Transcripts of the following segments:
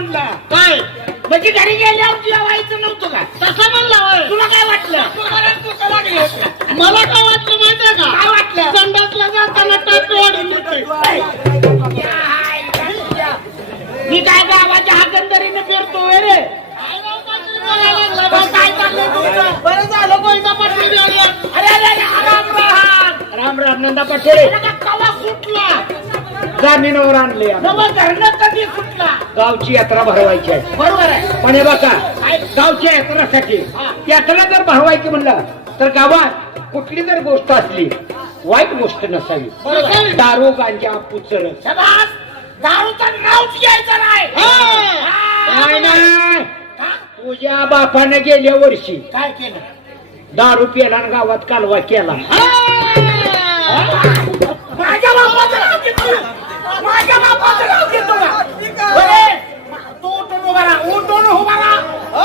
म्हणलं काय म्हणजे घरी गेल्यावर जेवायचं नव्हतं का तसं म्हणला होय तुला काय वाटलं मला काय वाटलं माहितीये का काय वाटलं? संडासला जाताना टाकू वाढून मी काय गावाच्या हागंदरीने फिरतोय रे काय चाललंय तुमचं? बरं झालं कोणता पाटील बी आला. अरे अरे अरे, राम राम राम राम नंदा पटेल कवा सुटला जामिनावर आणले कधी सुटला? गावची यात्रा भरवायची आहे. बरोबर आहे. पण हे बघा गावच्या यात्रासाठी यात्रा जर भरवायची म्हणलं तर गावात कुठली जर गोष्ट असली वाईट गोष्ट नसावी. दारू गांजा पुचर. शबास दारूचं नावच घ्यायचं नाही. नाही. नाही? तुझ्या बापाने गेल्या वर्षी काय केलं? दारू पिला गावात कालवा केला माझ्या बापाचं नाव घेतो का? माझ्या बापाचं नाव घेतो का? बरे, तू उठून उभा राहा, उठून उभा राहा.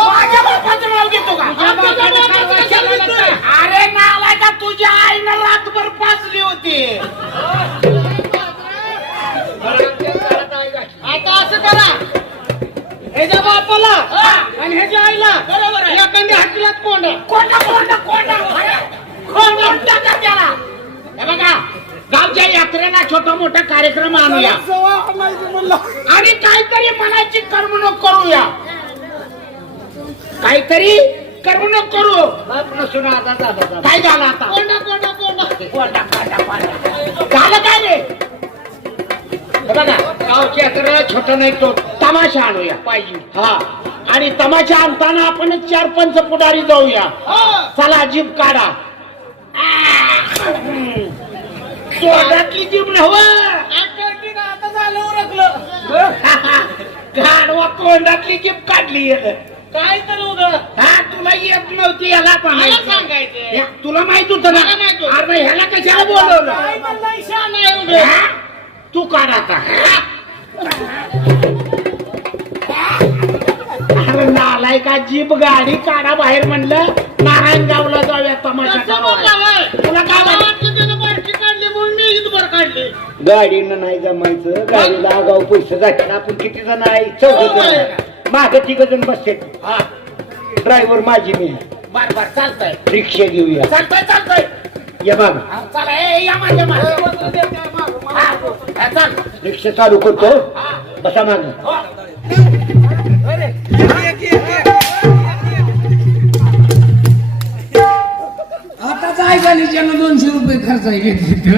माझ्या बापाचं नाव घेतो का? तुझ्या बापाने कारवा केला नसता. अरे नाव का तुझ्या आईनं रातभर पाचली होती. आता असं करा. ह्याच्या बापाला आणि ह्याच्या आईला बरोबर. एखाद्या हातीलाच कोंडा. कोणता कोणता कोणता कोणता का त्याला? हे बघा गावच्या यात्रेला छोटा मोठा कार्यक्रम आणूया. आणि काहीतरी मनाची करमणूक करूया. काहीतरी करमणूक करू. बाप नसून आता दादा दादा. काय झालं आता? कोंडा कोंडा कोंडा? झालं काय रे? बघा गावची यात्रा छोटा नाही तो. तमाशा आणूया. पाहिजे. हा. आणि तमाशा आणताना आपण चार पंच पुढारी जाऊया. चला जीभ काढा. तोंडातली जीभ नव आता झालं उरकलं. गाडवा तोंडातली जीभ काढली काय तर उगं हा? तुला येत नव्हती याला सांगायचं या, तुला माहीत होतं ना? मला माहीत होतं. अरे ह्याला कशाला बोलवलं? हा? तू काढ आता. अरे नालाय का जीप गाडी काढा बाहेर म्हणलं. नारायणगावला जाऊया तमाशा? तुला काय वाटलं? गाडीनं नाही जमायचं. गाडीला आगाव पैसे जातात आपण किती जण आहे? चौघ हो, जण. माग तिघ जण बसते हा. ड्रायव्हर माझी मी. बर बर चालतंय. रिक्षा घेऊया. चालतंय चालतंय. या बघ. हा, चला ए, या माझ्या मागे. हा, हा, चाल. रिक्षा चालू करतो. बसा माग. हो. आता काय झाली ज्यांना दोनशे रुपये खर्च आहे घेतले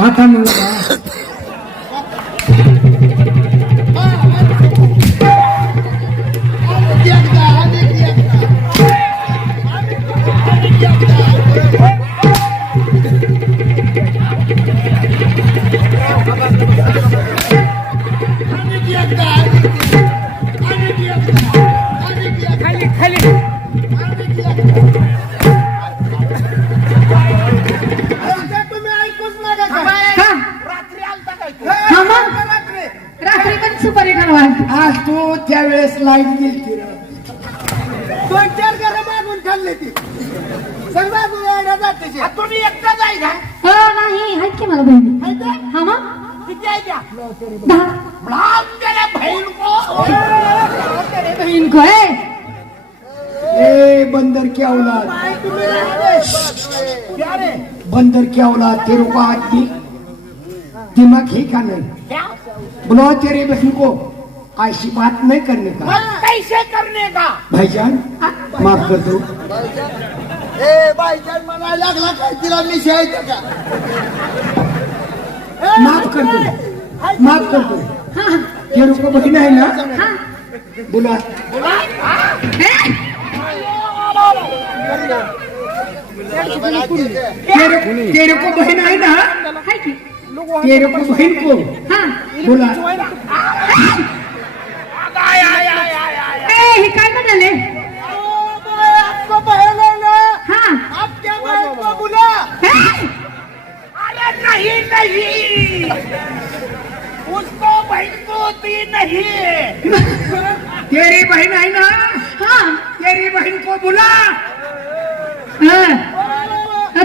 आता म्हणलं रात्री लाइट गेली दोन चार घरं मागून खाल्ले ती. सगळ्या गुन्ह्याला जाते तुम्ही एकटा जाय का? हो नाही आहेत की मला बहिणी? हा मग? किती आहे त्या? दहा. लहान गेल्या बहीण को. ए? बंदर क्या औलाद? बंदर क्या औलाद तेरे को आदमी दिमाग ही का नहीं? क्या? बुलाओ तेरे बहन को. ऐसी बात नहीं करने का? कैसे करने का? भाईजान माफ कर दो ए बाईजान म्हणायला लागला काय? तिला मी शाळेत का? माफ कर दो माफ कर दो तेरे को बहन है ना? बुला. तेरे तेरे को बहन है ना? तेरे को? बहन को हा. बुला आय, आय, आय, आय, आय. ए हे काय म्हणाले आपको बहन है ना हा आप क्या बहन को बुला हे? अरे नहीं नहीं उसको बहन को दी नहीं तेरी बहन है ना बहीण को बुला।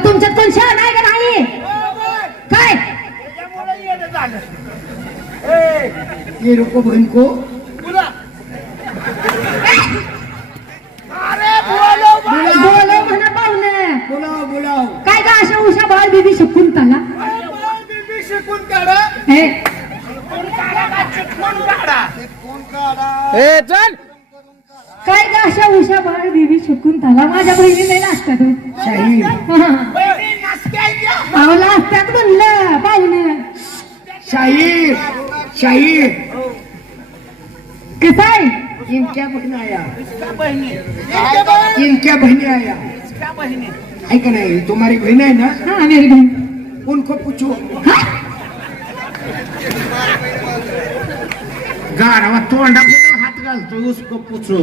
तुमच्यात कोण शहाणा आहे का नाही? काय? ये रुको बहन को। बोलव म्हणा पाहुणे. बुलाओ बुलाओ काय का अशा उषा बाळ बीबी शकून त्याला? शिकून काढा. हे. ए चल. काय का अशा उषा बाळ बीबी शकून त्याला माझ्या बहिणीने नाचतात हो. शाहीर आवला असतात म्हणलं पाहुणे. शाहीर शाहीर कसं आहे इनक्या बहन आया. इनक्या बहनी आया. है का नहीं तुम्हारी बहन है ना? हा मेरी बहीण. उनको पूछो. गाडवा तोंडा घालतो उसको पूछो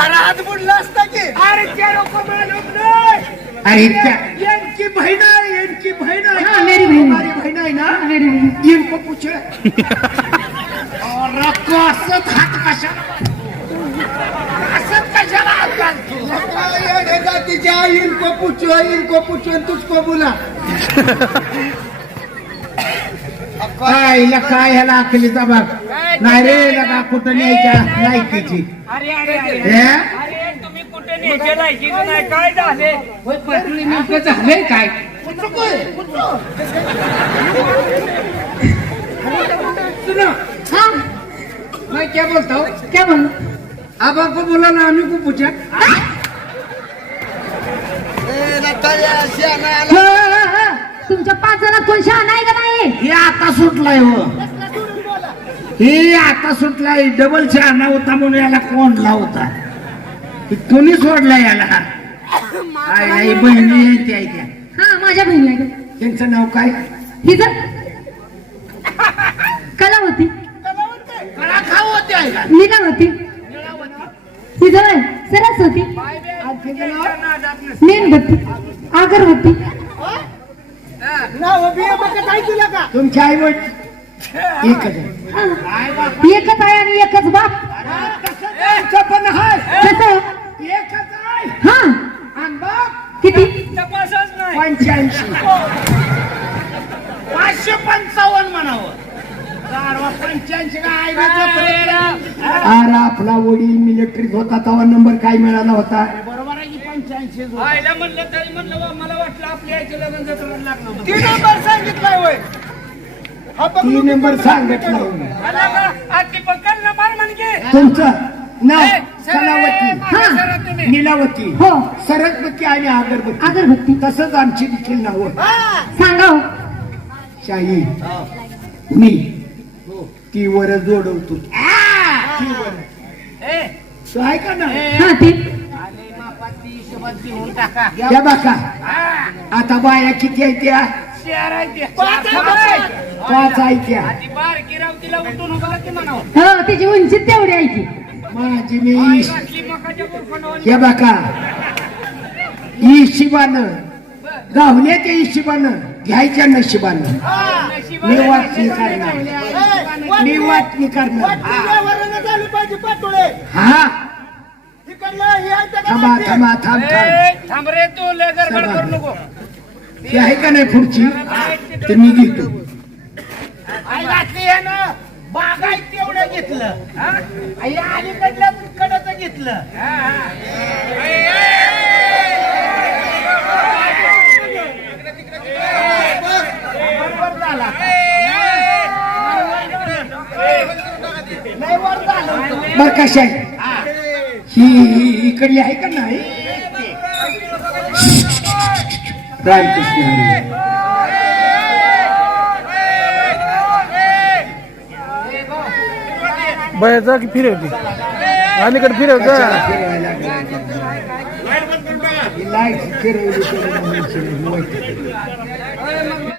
अरे हात बुडला असता की? अरे त्या लोक मालूम नाही. अरे त्या यांची बहीण आहे यांची बहीण आहे. हाँ, मेरी बहन। तुम्हारी बहीण आहे ना? हा, मेरी बहीण. इनको पूछे और कसत हात कशाला कसत कशाला हात घालतो? जातीच्या इनको पूछो इनको पूछो तुझको बुला आईला काय ह्याला अकलीचा भाग? नाही रे लगा कुठं न्यायच्या? अरे अरे अरे. हे? अरे तुम्ही कुठे न्यायचे? लायकी नाही? काय झाले? होय, पाटली नेमकं झालंय काय? सुनो. हा? मैं क्या बोलता हूँ? क्या बोल आपको बोला ना हमें को पूछा तुमच्या पाच जणात कोण शहाणा आहे का नाही हे आता सुटलाय हो. हे आता सुटलाय. डबल शहाणा होता म्हणून याला कोंडला होता कोणी सोडला याला? आई बहिणी आहे त्या त्या. हा माझ्या बहिणी आहे त्यांचं नाव काय? ही कला होती कळा खाऊ होते आहे का होती ही जवळ सरस्वती. मेणबत्ती. अगरबत्ती आहे तुला का? तुमची आई वडील एकच आहे. हा. एकच आहे आणि एकच बाप. तुमचं पण एकच आहे? हा. आणि बाप किती? तपासच नाही पंच्याऐंशी. पाचशे पंचावन्न म्हणावं. पंच्याऐंशी काय अरे आपला वडील मिलिटरीत होता तेव्हा नंबर काय मिळाला होता. म्हणलं तरी म्हणलं मला वाटलं आपल्या यायचं लग्न जत्रेला लागलं म्हणून. ती नंबर सांगितलाय होय हा बघ ती नंबर सांगितला आला का? आज ती पकडलं ना मार म्हणजे तुमचं नाव ए, सर, कलावती मागे सरा तुम्ही. निलावती. हो. सरस्वती आणि अगरबत्ती अगरबत्ती तसंच आमची देखील नावं. सांगा हो. शाही मी ती वर जोडवतो. ती वर. ए, तो आहे का ना? हा ती या बाका. आता बाया किती आहे त्या. पाच आहे, पाच आहे. पाच आहे त्या. हो तिची उंची तेवढी आहे की माझी मी. या बाका. हिशिबानं गावण्याच्या हिशिबानं घ्यायच्या नशिबानं. मी वाटणी करणार. मी वाटणी करणार. वाटण्यावरनं झालं पाहिजे पाटोळे हा तिकडलं हे आहे त्या थांबा. थांबा थांब थांब रे तू लय गडबड करू नको ती आहे का नाही पुढची ते मी घेतो आई घातली आहे ना बागायत तेवढं घेतलं हा? आई कडचं घेतलं हा, हा. बरोबर झाला नाही वर झालं होतं. बर कशा आहे ही इकडली आहे का नाही रामकृष्ण हरी. बाहेरचा की अलीकडे फिरवता कशाला फिरवायला लागलाय? ही लाइट फिरवली.